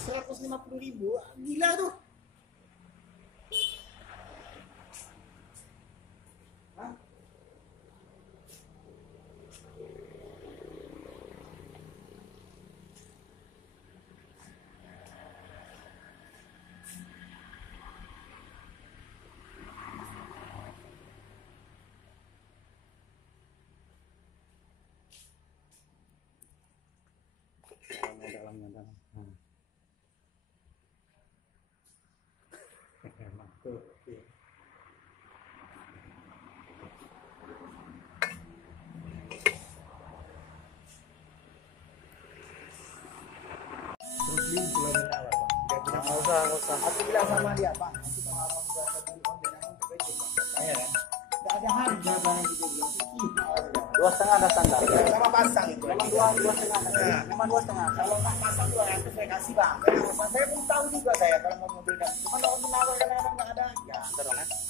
150.000, gila tuh. Hah? Dalamnya. Emang tuh. Terus beli pulau apa? Nggak usah. Aku bilang sama dia, Pak, nanti kalau abang berasa beli online abang terkejut, Pak. Iya kan? Nggak ada harga barang itu bilang. Dua setengah ada standar. Sama pasang itu. Memang dua setengah. Memang 2,5. Kalau nggak pasang 200 saya kasih, Bang. Karena saya pun tahu juga saya kalau mau mobil kan. Cuma kalau menawarkan orang nggak ada, ya. Bentar dong, ya.